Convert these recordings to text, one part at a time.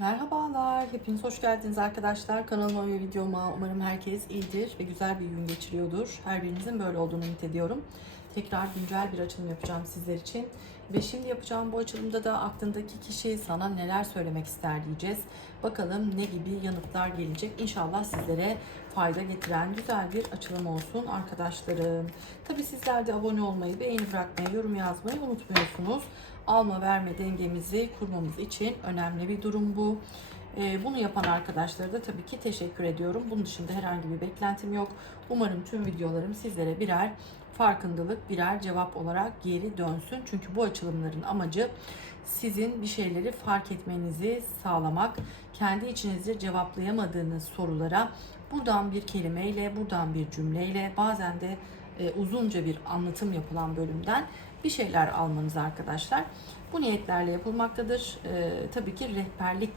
Merhabalar, hepiniz hoş geldiniz arkadaşlar. Kanalıma ve videoma umarım herkes iyidir ve güzel bir gün geçiriyordur. Her birinizin böyle olduğunu ümit ediyorum. Tekrar güncel bir açılım yapacağım sizler için. Ve şimdi yapacağım bu açılımda da aklındaki kişi sana neler söylemek ister diyeceğiz. Bakalım ne gibi yanıtlar gelecek. İnşallah sizlere fayda getiren güzel bir açılım olsun arkadaşlarım. Tabi sizler de abone olmayı, beğeni bırakmayı, yorum yazmayı unutmuyorsunuz. Alma verme dengemizi kurmamız için önemli bir durum bu. Ee, Bunu yapan arkadaşlara da tabii ki teşekkür ediyorum. Bunun dışında herhangi bir beklentim yok. Umarım tüm videolarım sizlere birer farkındalık, birer cevap olarak geri dönsün. Çünkü bu açılımların amacı sizin bir şeyleri fark etmenizi sağlamak, kendi içinizde cevaplayamadığınız sorulara buradan bir kelimeyle, buradan bir cümleyle, bazen de e, uzunca bir anlatım yapılan bölümden bir şeyler almanız arkadaşlar. Bu niyetlerle yapılmaktadır. E, tabii ki rehberlik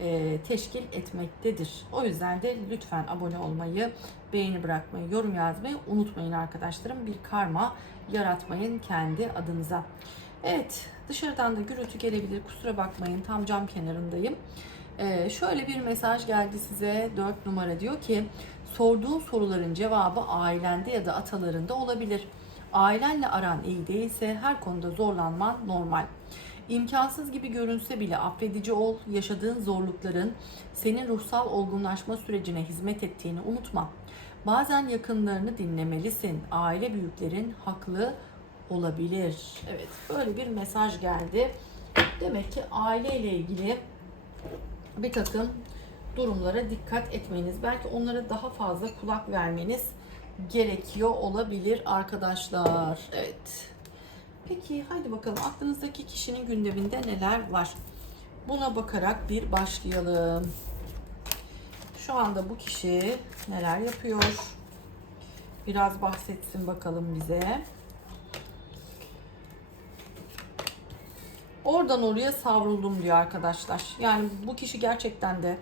e, teşkil etmektedir. O yüzden de lütfen abone olmayı, beğeni bırakmayı, yorum yazmayı unutmayın arkadaşlarım. Bir karma yaratmayın kendi adınıza. Evet, dışarıdan da gürültü gelebilir. Kusura bakmayın. Tam cam kenarındayım. Ee, şöyle bir mesaj geldi size. 4 numara diyor ki sorduğun soruların cevabı ailende ya da atalarında olabilir. Ailenle aran iyi değilse her konuda zorlanman normal. İmkansız gibi görünse bile affedici ol, yaşadığın zorlukların senin ruhsal olgunlaşma sürecine hizmet ettiğini unutma. Bazen yakınlarını dinlemelisin. Aile büyüklerin haklı olabilir. Evet, böyle bir mesaj geldi. Demek ki aileyle ilgili bir takım durumlara dikkat etmeniz, belki onlara daha fazla kulak vermeniz gerekiyor olabilir arkadaşlar. Evet. Peki haydi bakalım aklınızdaki kişinin gündeminde neler var? Buna bakarak bir başlayalım. Şu anda bu kişi neler yapıyor? Biraz bahsetsin bakalım bize. Oradan oraya savruldum diyor arkadaşlar. Yani bu kişi gerçekten de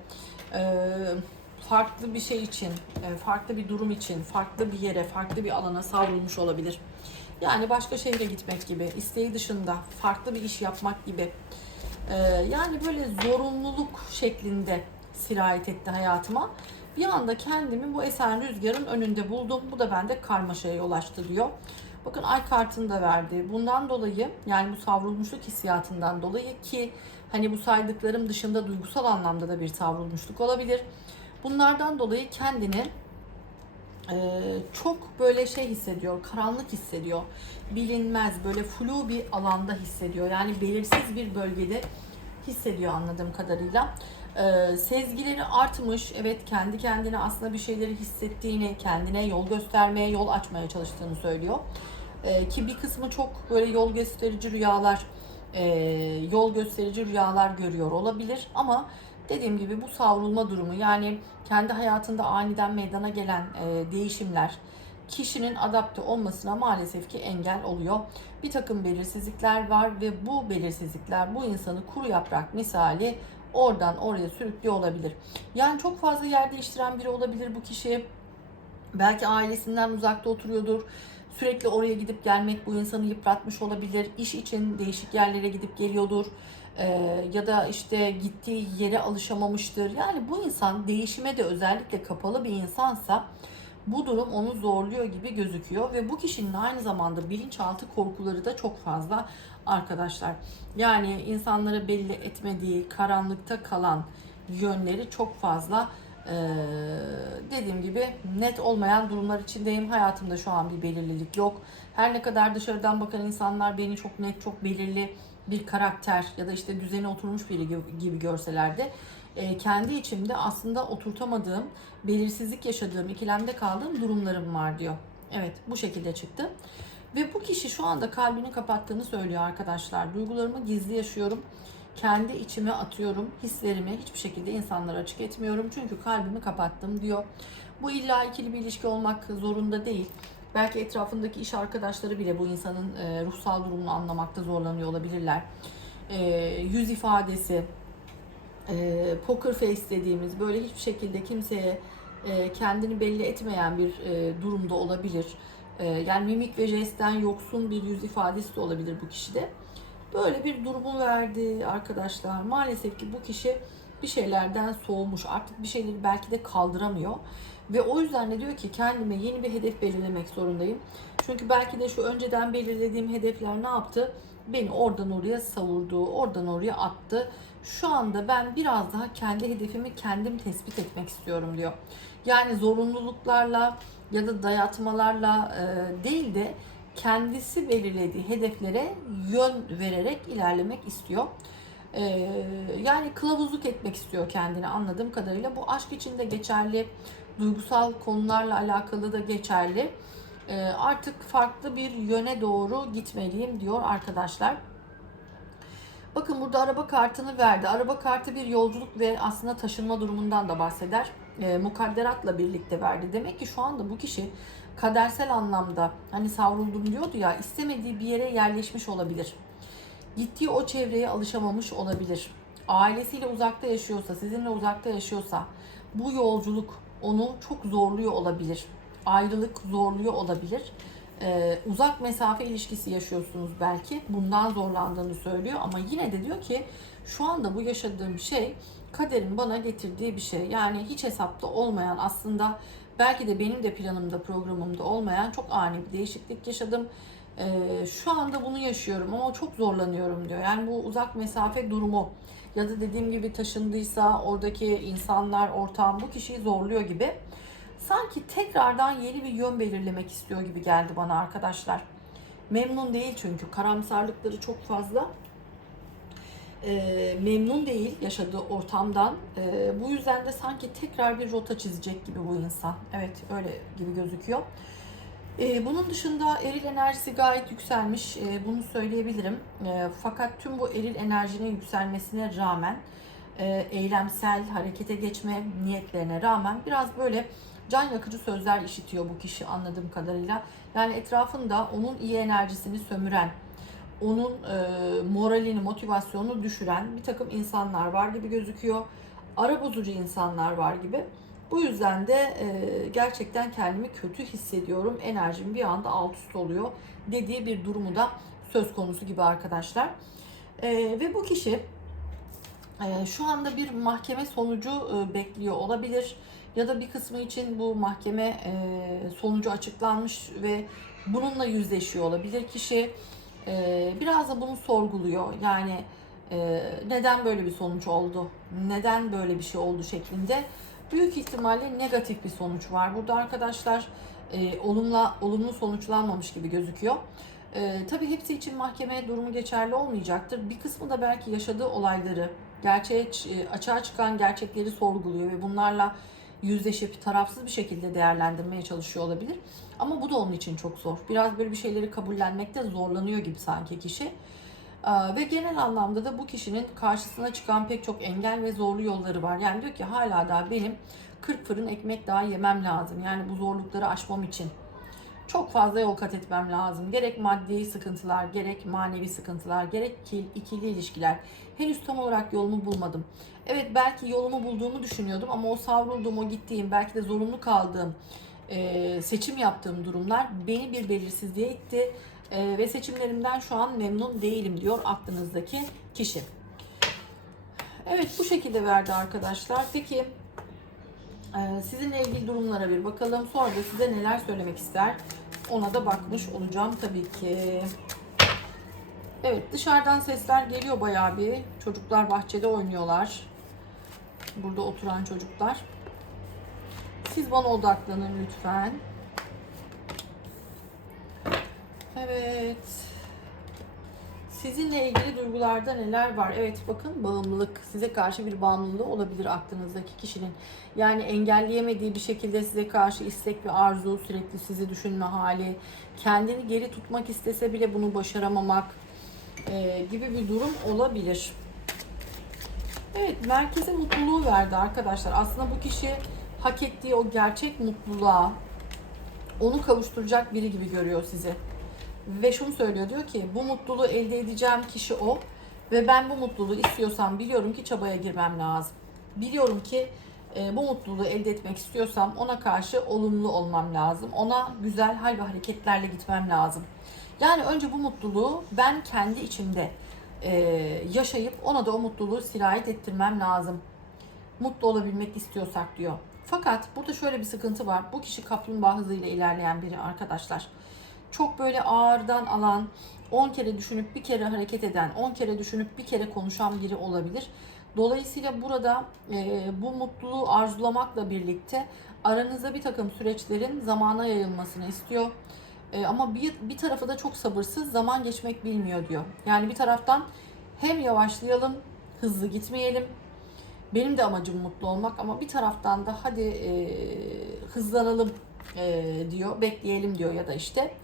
farklı bir şey için, e, farklı bir durum için, farklı bir yere, farklı bir alana savrulmuş olabilir. Yani başka şehre gitmek gibi, isteği dışında farklı bir iş yapmak gibi. E, yani böyle zorunluluk şeklinde sirayet etti hayatıma. Bir anda kendimi bu esen rüzgarın önünde buldum. Bu da bende karmaşaya yol açtı diyor. Bakın ay kartını da verdi. Bundan dolayı yani bu savrulmuşluk hissiyatından dolayı ki hani bu saydıklarım dışında duygusal anlamda da bir savrulmuşluk olabilir. Bunlardan dolayı kendini e, çok böyle şey hissediyor, karanlık hissediyor. Bilinmez, böyle flu bir alanda hissediyor. Yani belirsiz bir bölgede hissediyor anladığım kadarıyla. Ee, sezgileri artmış. Evet kendi kendine aslında bir şeyleri hissettiğini, kendine yol göstermeye, yol açmaya çalıştığını söylüyor. Ee, ki bir kısmı çok böyle yol gösterici rüyalar, e, yol gösterici rüyalar görüyor olabilir. Ama dediğim gibi bu savrulma durumu yani kendi hayatında aniden meydana gelen e, değişimler, kişinin adapte olmasına maalesef ki engel oluyor. Bir takım belirsizlikler var ve bu belirsizlikler bu insanı kuru yaprak misali oradan oraya sürüklüyor olabilir. Yani çok fazla yer değiştiren biri olabilir bu kişi. Belki ailesinden uzakta oturuyordur. Sürekli oraya gidip gelmek bu insanı yıpratmış olabilir. İş için değişik yerlere gidip geliyordur. Ee, ya da işte gittiği yere alışamamıştır. Yani bu insan değişime de özellikle kapalı bir insansa bu durum onu zorluyor gibi gözüküyor ve bu kişinin aynı zamanda bilinçaltı korkuları da çok fazla arkadaşlar. Yani insanlara belli etmediği karanlıkta kalan yönleri çok fazla ee, dediğim gibi net olmayan durumlar içindeyim. Hayatımda şu an bir belirlilik yok. Her ne kadar dışarıdan bakan insanlar beni çok net, çok belirli bir karakter ya da işte düzeni oturmuş biri gibi görseler de e, kendi içimde aslında oturtamadığım, belirsizlik yaşadığım, ikilemde kaldığım durumlarım var diyor. Evet bu şekilde çıktı. Ve bu kişi şu anda kalbini kapattığını söylüyor arkadaşlar. Duygularımı gizli yaşıyorum. Kendi içime atıyorum. Hislerimi hiçbir şekilde insanlara açık etmiyorum. Çünkü kalbimi kapattım diyor. Bu illa ikili bir ilişki olmak zorunda değil. Belki etrafındaki iş arkadaşları bile bu insanın e, ruhsal durumunu anlamakta zorlanıyor olabilirler. E, yüz ifadesi, e, poker face dediğimiz böyle hiçbir şekilde kimseye e, kendini belli etmeyen bir e, durumda olabilir. E, yani mimik ve jestten yoksun bir yüz ifadesi de olabilir bu kişide. Böyle bir durumu verdi arkadaşlar. Maalesef ki bu kişi bir şeylerden soğumuş. Artık bir şeyleri belki de kaldıramıyor. Ve o yüzden de diyor ki kendime yeni bir hedef belirlemek zorundayım. Çünkü belki de şu önceden belirlediğim hedefler ne yaptı? Beni oradan oraya savurdu, oradan oraya attı. Şu anda ben biraz daha kendi hedefimi kendim tespit etmek istiyorum diyor. Yani zorunluluklarla ya da dayatmalarla e, değil de kendisi belirlediği hedeflere yön vererek ilerlemek istiyor. E, yani kılavuzluk etmek istiyor kendini anladığım kadarıyla. Bu aşk için de geçerli, duygusal konularla alakalı da geçerli. E, artık farklı bir yöne doğru gitmeliyim diyor arkadaşlar. Bakın burada araba kartını verdi. Araba kartı bir yolculuk ve aslında taşınma durumundan da bahseder. E, mukadderatla birlikte verdi. Demek ki şu anda bu kişi kadersel anlamda hani savruldum diyordu ya istemediği bir yere yerleşmiş olabilir. Gittiği o çevreye alışamamış olabilir. Ailesiyle uzakta yaşıyorsa, sizinle uzakta yaşıyorsa bu yolculuk onu çok zorluyor olabilir. Ayrılık zorluyor olabilir. Ee, uzak mesafe ilişkisi yaşıyorsunuz belki. Bundan zorlandığını söylüyor ama yine de diyor ki şu anda bu yaşadığım şey kaderin bana getirdiği bir şey. Yani hiç hesapta olmayan aslında belki de benim de planımda programımda olmayan çok ani bir değişiklik yaşadım. Ee, şu anda bunu yaşıyorum ama çok zorlanıyorum diyor. Yani bu uzak mesafe durumu ya da dediğim gibi taşındıysa oradaki insanlar, ortam bu kişiyi zorluyor gibi. Sanki tekrardan yeni bir yön belirlemek istiyor gibi geldi bana arkadaşlar. Memnun değil çünkü karamsarlıkları çok fazla. Ee, memnun değil yaşadığı ortamdan. Ee, bu yüzden de sanki tekrar bir rota çizecek gibi bu insan. Evet öyle gibi gözüküyor. Ee, bunun dışında eril enerjisi gayet yükselmiş. Ee, bunu söyleyebilirim. Ee, fakat tüm bu eril enerjinin yükselmesine rağmen e, eylemsel harekete geçme niyetlerine rağmen biraz böyle can yakıcı sözler işitiyor bu kişi anladığım kadarıyla. Yani etrafında onun iyi enerjisini sömüren, onun e, moralini, motivasyonunu düşüren bir takım insanlar var gibi gözüküyor. Ara bozucu insanlar var gibi. Bu yüzden de e, gerçekten kendimi kötü hissediyorum. Enerjim bir anda alt üst oluyor dediği bir durumu da söz konusu gibi arkadaşlar. E, ve bu kişi e, şu anda bir mahkeme sonucu e, bekliyor olabilir. Ya da bir kısmı için bu mahkeme e, sonucu açıklanmış ve bununla yüzleşiyor olabilir kişi. E, biraz da bunu sorguluyor. Yani e, neden böyle bir sonuç oldu? Neden böyle bir şey oldu şeklinde büyük ihtimalle negatif bir sonuç var. Burada arkadaşlar e, olumla olumlu sonuçlanmamış gibi gözüküyor. E, tabii hepsi için mahkeme durumu geçerli olmayacaktır. Bir kısmı da belki yaşadığı olayları, gerçeğe e, açığa çıkan gerçekleri sorguluyor ve bunlarla yüzleşip tarafsız bir şekilde değerlendirmeye çalışıyor olabilir. Ama bu da onun için çok zor. Biraz böyle bir şeyleri kabullenmekte zorlanıyor gibi sanki kişi. Ve genel anlamda da bu kişinin karşısına çıkan pek çok engel ve zorlu yolları var. Yani diyor ki hala da benim 40 fırın ekmek daha yemem lazım. Yani bu zorlukları aşmam için çok fazla yol kat etmem lazım. Gerek maddi sıkıntılar, gerek manevi sıkıntılar, gerek ikili ilişkiler. Henüz tam olarak yolumu bulmadım. Evet belki yolumu bulduğumu düşünüyordum ama o savrulduğum, o gittiğim, belki de zorunlu kaldığım, seçim yaptığım durumlar beni bir belirsizliğe itti e, ve seçimlerimden şu an memnun değilim diyor aklınızdaki kişi. Evet bu şekilde verdi arkadaşlar. Peki e, sizinle ilgili durumlara bir bakalım. Sonra da size neler söylemek ister ona da bakmış olacağım tabii ki. Evet dışarıdan sesler geliyor bayağı bir. Çocuklar bahçede oynuyorlar. Burada oturan çocuklar. Siz bana odaklanın lütfen. Evet. Sizinle ilgili duygularda neler var? Evet bakın bağımlılık. Size karşı bir bağımlılığı olabilir aklınızdaki kişinin. Yani engelleyemediği bir şekilde size karşı istek ve arzu, sürekli sizi düşünme hali, kendini geri tutmak istese bile bunu başaramamak e, gibi bir durum olabilir. Evet merkeze mutluluğu verdi arkadaşlar. Aslında bu kişi hak ettiği o gerçek mutluluğa onu kavuşturacak biri gibi görüyor sizi. Ve şunu söylüyor diyor ki bu mutluluğu elde edeceğim kişi o. Ve ben bu mutluluğu istiyorsam biliyorum ki çabaya girmem lazım. Biliyorum ki e, bu mutluluğu elde etmek istiyorsam ona karşı olumlu olmam lazım. Ona güzel hal ve hareketlerle gitmem lazım. Yani önce bu mutluluğu ben kendi içimde e, yaşayıp ona da o mutluluğu sirayet ettirmem lazım. mutlu olabilmek istiyorsak diyor. Fakat burada şöyle bir sıkıntı var. Bu kişi kaplumbağa hızıyla ilerleyen biri arkadaşlar. Çok böyle ağırdan alan, 10 kere düşünüp bir kere hareket eden, 10 kere düşünüp bir kere konuşan biri olabilir. Dolayısıyla burada e, bu mutluluğu arzulamakla birlikte aranızda bir takım süreçlerin zamana yayılmasını istiyor. E, ama bir, bir tarafı da çok sabırsız, zaman geçmek bilmiyor diyor. Yani bir taraftan hem yavaşlayalım, hızlı gitmeyelim. Benim de amacım mutlu olmak ama bir taraftan da hadi e, hızlanalım e, diyor, bekleyelim diyor ya da işte.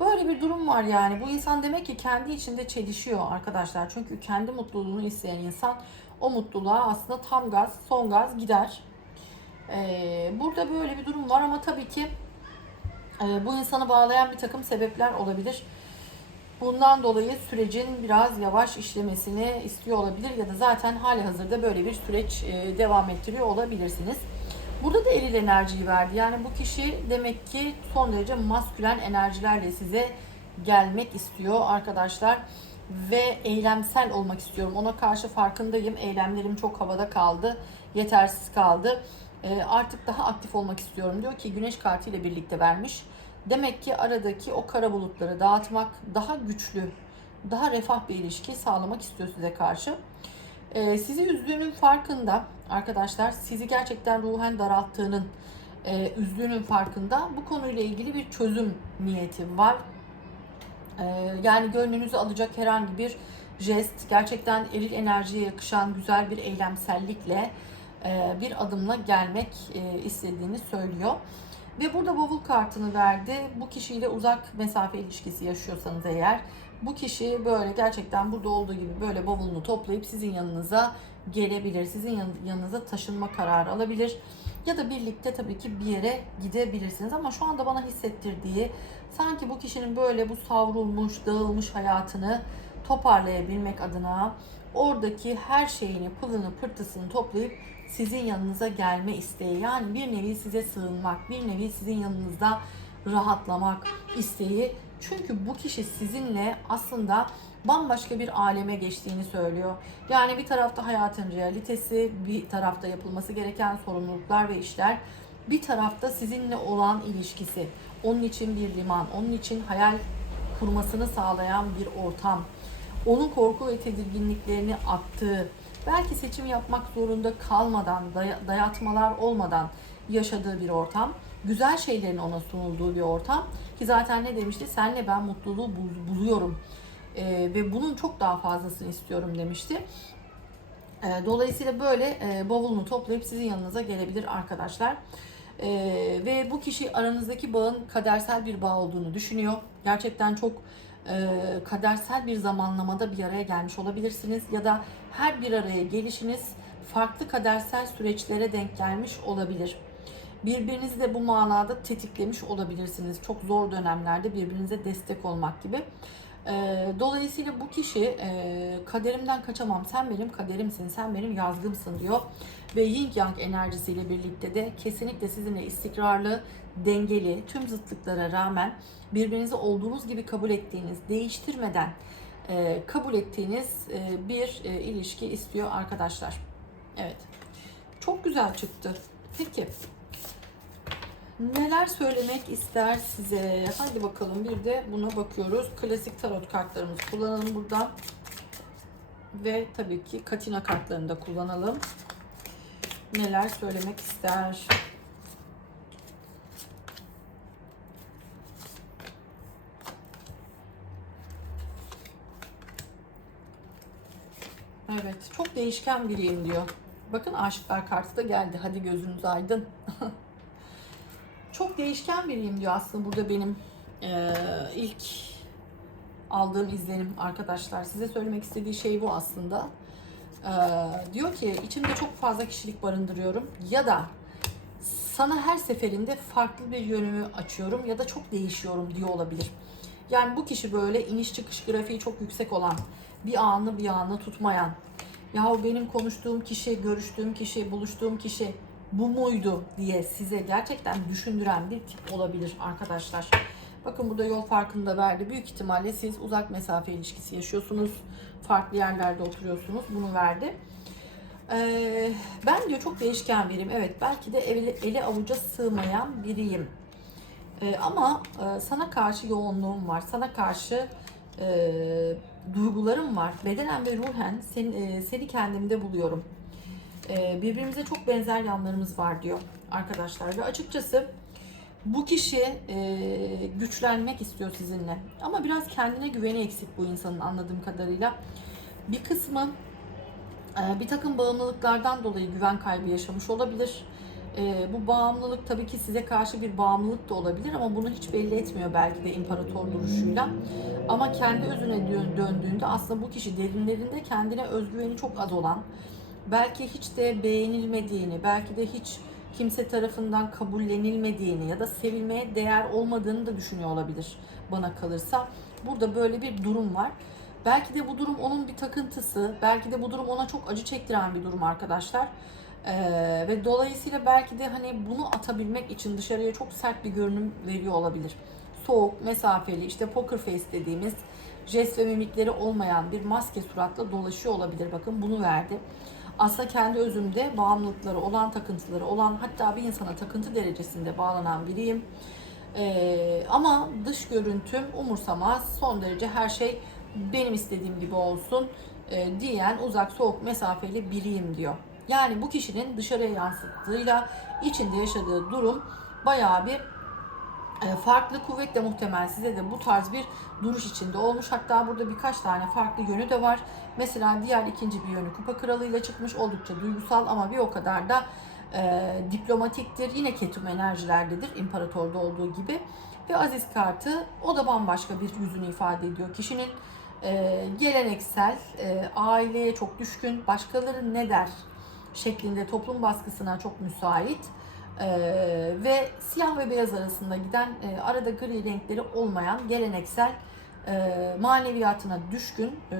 Böyle bir durum var yani. Bu insan demek ki kendi içinde çelişiyor arkadaşlar. Çünkü kendi mutluluğunu isteyen insan o mutluluğa aslında tam gaz, son gaz gider. Ee, burada böyle bir durum var ama tabii ki e, bu insanı bağlayan bir takım sebepler olabilir. Bundan dolayı sürecin biraz yavaş işlemesini istiyor olabilir ya da zaten hali hazırda böyle bir süreç e, devam ettiriyor olabilirsiniz. Burada da eril enerjiyi verdi. Yani bu kişi demek ki son derece maskülen enerjilerle size gelmek istiyor arkadaşlar. Ve eylemsel olmak istiyorum. Ona karşı farkındayım. Eylemlerim çok havada kaldı. Yetersiz kaldı. E, artık daha aktif olmak istiyorum diyor ki güneş kartı birlikte vermiş. Demek ki aradaki o kara bulutları dağıtmak daha güçlü, daha refah bir ilişki sağlamak istiyor size karşı. Ee, sizi üzdüğünün farkında arkadaşlar, sizi gerçekten ruhen daralttığının, e, üzdüğünün farkında. Bu konuyla ilgili bir çözüm niyeti var. Ee, yani gönlünüzü alacak herhangi bir jest, gerçekten eril enerjiye yakışan güzel bir eylemsellikle e, bir adımla gelmek e, istediğini söylüyor. Ve burada bavul kartını verdi. Bu kişiyle uzak mesafe ilişkisi yaşıyorsanız eğer bu kişi böyle gerçekten burada olduğu gibi böyle bavulunu toplayıp sizin yanınıza gelebilir. Sizin yan- yanınıza taşınma kararı alabilir. Ya da birlikte tabii ki bir yere gidebilirsiniz. Ama şu anda bana hissettirdiği sanki bu kişinin böyle bu savrulmuş, dağılmış hayatını toparlayabilmek adına oradaki her şeyini, pılını, pırtısını toplayıp sizin yanınıza gelme isteği. Yani bir nevi size sığınmak, bir nevi sizin yanınızda rahatlamak isteği. Çünkü bu kişi sizinle aslında bambaşka bir aleme geçtiğini söylüyor. Yani bir tarafta hayatın realitesi, bir tarafta yapılması gereken sorumluluklar ve işler, bir tarafta sizinle olan ilişkisi. Onun için bir liman, onun için hayal kurmasını sağlayan bir ortam. Onun korku ve tedirginliklerini attığı, belki seçim yapmak zorunda kalmadan, day- dayatmalar olmadan yaşadığı bir ortam. Güzel şeylerin ona sunulduğu bir ortam. Ki zaten ne demişti? Senle ben mutluluğu bul- buluyorum. Ee, ve bunun çok daha fazlasını istiyorum demişti. Ee, dolayısıyla böyle e, bavulunu toplayıp sizin yanınıza gelebilir arkadaşlar. Ee, ve bu kişi aranızdaki bağın kadersel bir bağ olduğunu düşünüyor. Gerçekten çok e, kadersel bir zamanlamada bir araya gelmiş olabilirsiniz ya da her bir araya gelişiniz farklı kadersel süreçlere denk gelmiş olabilir. Birbirinizi de bu manada tetiklemiş olabilirsiniz. Çok zor dönemlerde birbirinize destek olmak gibi. E, Dolayısıyla bu kişi e, kaderimden kaçamam, sen benim kaderimsin, sen benim yazgımsın diyor. Ve Yin Yang enerjisiyle birlikte de kesinlikle sizinle istikrarlı, dengeli, tüm zıtlıklara rağmen birbirinizi olduğunuz gibi kabul ettiğiniz, değiştirmeden e, kabul ettiğiniz e, bir ilişki istiyor arkadaşlar. Evet. Çok güzel çıktı. Peki. Neler söylemek ister size? Hadi bakalım bir de buna bakıyoruz. Klasik tarot kartlarımızı kullanalım burada. Ve tabii ki katina kartlarını da kullanalım. Neler söylemek ister? Evet, çok değişken biriyim diyor. Bakın aşıklar kartı da geldi. Hadi gözünüz aydın. çok değişken biriyim diyor aslında burada benim eee, ilk aldığım izlenim arkadaşlar. Size söylemek istediği şey bu aslında. Eee, diyor ki içimde çok fazla kişilik barındırıyorum ya da sana her seferinde farklı bir yönümü açıyorum ya da çok değişiyorum diyor olabilir. Yani bu kişi böyle iniş çıkış grafiği çok yüksek olan, bir anı bir anı tutmayan, yahu benim konuştuğum kişi, görüştüğüm kişi, buluştuğum kişi bu muydu diye size gerçekten düşündüren bir tip olabilir arkadaşlar. Bakın burada yol farkında verdi. Büyük ihtimalle siz uzak mesafe ilişkisi yaşıyorsunuz. Farklı yerlerde oturuyorsunuz. Bunu verdi. Ee, ben diyor çok değişken biriyim. Evet belki de eli, eli avuca sığmayan biriyim. Ee, ama e, sana karşı yoğunluğum var. Sana karşı e, duygularım var. Bedenen ve ruhen seni, e, seni kendimde buluyorum. E, birbirimize çok benzer yanlarımız var diyor arkadaşlar. Ve açıkçası bu kişi e, güçlenmek istiyor sizinle. Ama biraz kendine güveni eksik bu insanın anladığım kadarıyla. Bir kısmı e, bir takım bağımlılıklardan dolayı güven kaybı yaşamış olabilir. E, bu bağımlılık tabii ki size karşı bir bağımlılık da olabilir ama bunu hiç belli etmiyor belki de imparator duruşuyla. Ama kendi özüne dö- döndüğünde aslında bu kişi derinlerinde kendine özgüveni çok az olan, belki hiç de beğenilmediğini, belki de hiç kimse tarafından kabullenilmediğini ya da sevilmeye değer olmadığını da düşünüyor olabilir bana kalırsa. Burada böyle bir durum var. Belki de bu durum onun bir takıntısı, belki de bu durum ona çok acı çektiren bir durum arkadaşlar. Ee, ve dolayısıyla belki de hani bunu atabilmek için dışarıya çok sert bir görünüm veriyor olabilir. Soğuk, mesafeli, işte poker face dediğimiz jest ve mimikleri olmayan bir maske suratla dolaşıyor olabilir. Bakın bunu verdi. Aslında kendi özümde bağımlılıkları olan, takıntıları olan, hatta bir insana takıntı derecesinde bağlanan biriyim. Ee, ama dış görüntüm umursamaz, son derece her şey benim istediğim gibi olsun e, diyen uzak soğuk mesafeli biriyim diyor. Yani bu kişinin dışarıya yansıttığıyla içinde yaşadığı durum bayağı bir e, farklı kuvvetle muhtemel size de bu tarz bir duruş içinde olmuş. Hatta burada birkaç tane farklı yönü de var. Mesela diğer ikinci bir yönü kupa kralıyla çıkmış. Oldukça duygusal ama bir o kadar da e, diplomatiktir. Yine ketum enerjilerdedir imparatorda olduğu gibi. Ve aziz kartı o da bambaşka bir yüzünü ifade ediyor. Kişinin e, geleneksel, e, aileye çok düşkün, başkaları ne der şeklinde toplum baskısına çok müsait e, ve siyah ve beyaz arasında giden e, arada gri renkleri olmayan geleneksel e, maneviyatına düşkün e,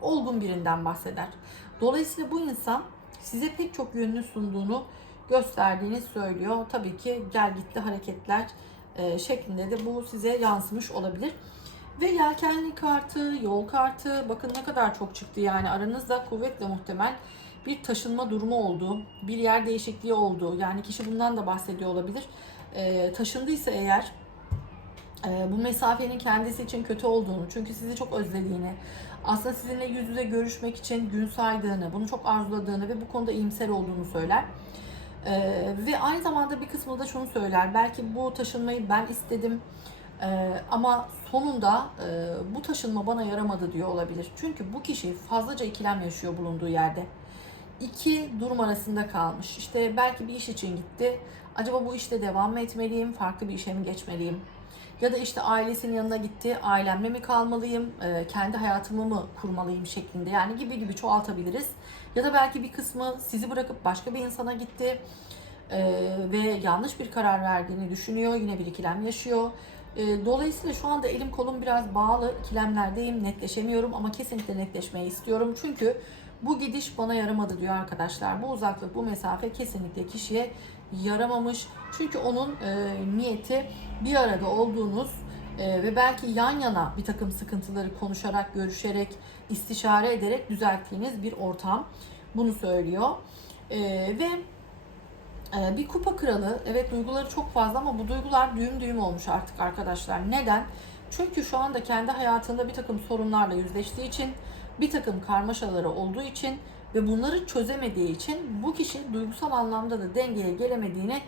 olgun birinden bahseder. Dolayısıyla bu insan size pek çok yönünü sunduğunu gösterdiğini söylüyor. Tabii ki gel gitti hareketler e, şeklinde de bu size yansımış olabilir. Ve yelkenli kartı, yol kartı bakın ne kadar çok çıktı yani aranızda kuvvetle muhtemel bir taşınma durumu oldu, bir yer değişikliği oldu. Yani kişi bundan da bahsediyor olabilir. E, taşındıysa eğer e, bu mesafenin kendisi için kötü olduğunu, çünkü sizi çok özlediğini, aslında sizinle yüz yüze görüşmek için gün saydığını, bunu çok arzuladığını ve bu konuda iyimser olduğunu söyler. Ee, ve aynı zamanda bir kısmı da şunu söyler. Belki bu taşınmayı ben istedim ee, ama sonunda e, bu taşınma bana yaramadı diyor olabilir. Çünkü bu kişi fazlaca ikilem yaşıyor bulunduğu yerde. İki durum arasında kalmış. İşte belki bir iş için gitti. Acaba bu işte devam mı etmeliyim, farklı bir işe mi geçmeliyim? Ya da işte ailesinin yanına gitti, ailemle mi kalmalıyım, e, kendi hayatımı mı kurmalıyım şeklinde yani gibi gibi çoğaltabiliriz. Ya da belki bir kısmı sizi bırakıp başka bir insana gitti e, ve yanlış bir karar verdiğini düşünüyor, yine bir ikilem yaşıyor. E, Dolayısıyla şu anda elim kolum biraz bağlı, ikilemlerdeyim, netleşemiyorum ama kesinlikle netleşmeyi istiyorum. Çünkü bu gidiş bana yaramadı diyor arkadaşlar. Bu uzaklık, bu mesafe kesinlikle kişiye yaramamış. Çünkü onun e, niyeti bir arada olduğunuz e, ve belki yan yana bir takım sıkıntıları konuşarak, görüşerek, istişare ederek düzelttiğiniz bir ortam. Bunu söylüyor. E, ve e, bir kupa kralı, evet duyguları çok fazla ama bu duygular düğüm düğüm olmuş artık arkadaşlar. Neden? Çünkü şu anda kendi hayatında bir takım sorunlarla yüzleştiği için, bir takım karmaşaları olduğu için ve bunları çözemediği için bu kişi duygusal anlamda da dengeye gelemediğini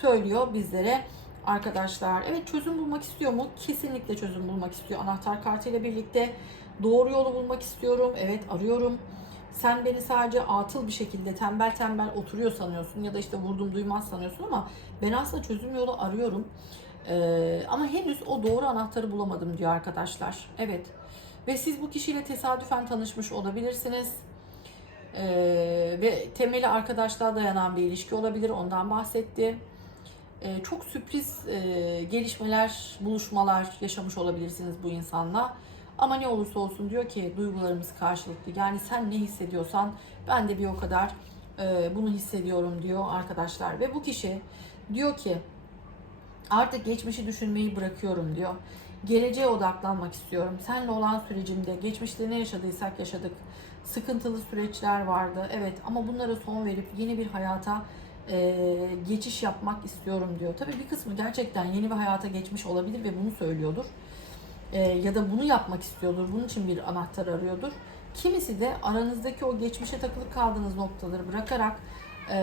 söylüyor bizlere arkadaşlar. Evet çözüm bulmak istiyor mu? Kesinlikle çözüm bulmak istiyor. Anahtar kartıyla birlikte doğru yolu bulmak istiyorum. Evet arıyorum. Sen beni sadece atıl bir şekilde tembel tembel oturuyor sanıyorsun ya da işte vurdum duymaz sanıyorsun ama ben aslında çözüm yolu arıyorum. Ee, ama henüz o doğru anahtarı bulamadım diyor arkadaşlar. Evet. Ve siz bu kişiyle tesadüfen tanışmış olabilirsiniz. Ee, ve temeli arkadaşlığa dayanan bir ilişki olabilir. Ondan bahsetti. Ee, çok sürpriz e, gelişmeler, buluşmalar yaşamış olabilirsiniz bu insanla. Ama ne olursa olsun diyor ki duygularımız karşılıklı. Yani sen ne hissediyorsan ben de bir o kadar e, bunu hissediyorum diyor arkadaşlar. Ve bu kişi diyor ki artık geçmişi düşünmeyi bırakıyorum diyor. Geleceğe odaklanmak istiyorum. Seninle olan sürecimde geçmişte ne yaşadıysak yaşadık. Sıkıntılı süreçler vardı. Evet ama bunlara son verip yeni bir hayata e, geçiş yapmak istiyorum diyor. Tabii bir kısmı gerçekten yeni bir hayata geçmiş olabilir ve bunu söylüyordur. E, ya da bunu yapmak istiyordur. Bunun için bir anahtar arıyordur. Kimisi de aranızdaki o geçmişe takılıp kaldığınız noktaları bırakarak e,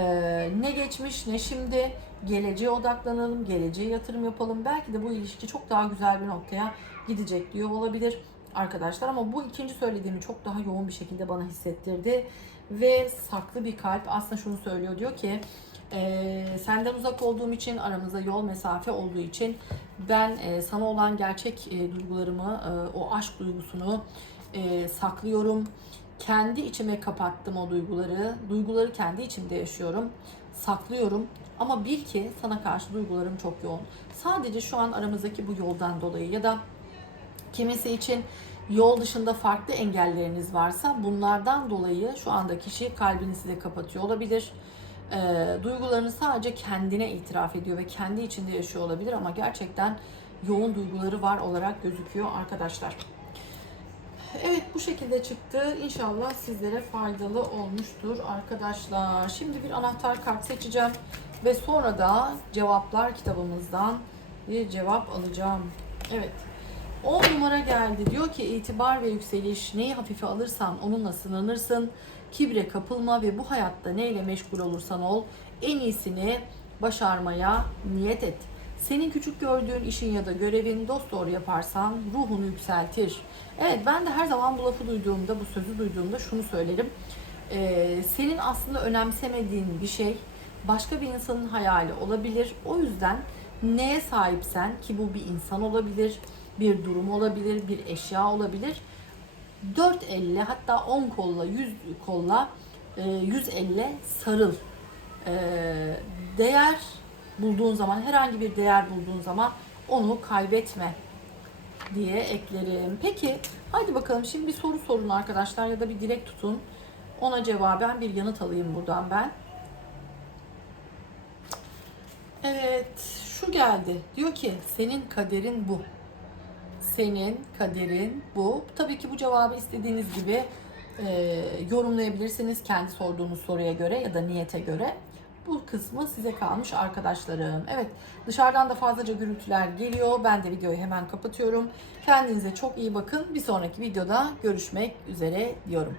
ne geçmiş ne şimdi geleceğe odaklanalım, geleceğe yatırım yapalım. Belki de bu ilişki çok daha güzel bir noktaya gidecek diyor olabilir arkadaşlar. Ama bu ikinci söylediğimi çok daha yoğun bir şekilde bana hissettirdi. Ve saklı bir kalp aslında şunu söylüyor diyor ki e, senden uzak olduğum için aramızda yol mesafe olduğu için ben e, sana olan gerçek e, duygularımı e, o aşk duygusunu e, saklıyorum. Kendi içime kapattım o duyguları. Duyguları kendi içimde yaşıyorum. Saklıyorum. Ama bil ki sana karşı duygularım çok yoğun. Sadece şu an aramızdaki bu yoldan dolayı ya da kimisi için yol dışında farklı engelleriniz varsa bunlardan dolayı şu anda kişi kalbini size kapatıyor olabilir. E, duygularını sadece kendine itiraf ediyor ve kendi içinde yaşıyor olabilir ama gerçekten yoğun duyguları var olarak gözüküyor arkadaşlar. Evet bu şekilde çıktı. İnşallah sizlere faydalı olmuştur arkadaşlar. Şimdi bir anahtar kart seçeceğim ve sonra da cevaplar kitabımızdan bir cevap alacağım. Evet. 10 numara geldi. Diyor ki itibar ve yükseliş neyi hafife alırsan onunla sınanırsın. Kibre kapılma ve bu hayatta neyle meşgul olursan ol en iyisini başarmaya niyet et. Senin küçük gördüğün işin ya da görevin dost doğru yaparsan ruhunu yükseltir. Evet ben de her zaman bu lafı duyduğumda, bu sözü duyduğumda şunu söylerim. Ee, senin aslında önemsemediğin bir şey başka bir insanın hayali olabilir. O yüzden neye sahipsen ki bu bir insan olabilir, bir durum olabilir, bir eşya olabilir. Dört elle hatta on kolla, yüz kolla, e, yüz elle sarıl. Ee, değer bulduğun zaman, herhangi bir değer bulduğun zaman onu kaybetme diye eklerim. Peki hadi bakalım şimdi bir soru sorun arkadaşlar ya da bir dilek tutun. Ona cevaben bir yanıt alayım buradan ben. Evet şu geldi. Diyor ki senin kaderin bu. Senin kaderin bu. Tabii ki bu cevabı istediğiniz gibi e, yorumlayabilirsiniz kendi sorduğunuz soruya göre ya da niyete göre. Bu kısmı size kalmış arkadaşlarım. Evet dışarıdan da fazlaca gürültüler geliyor. Ben de videoyu hemen kapatıyorum. Kendinize çok iyi bakın. Bir sonraki videoda görüşmek üzere diyorum.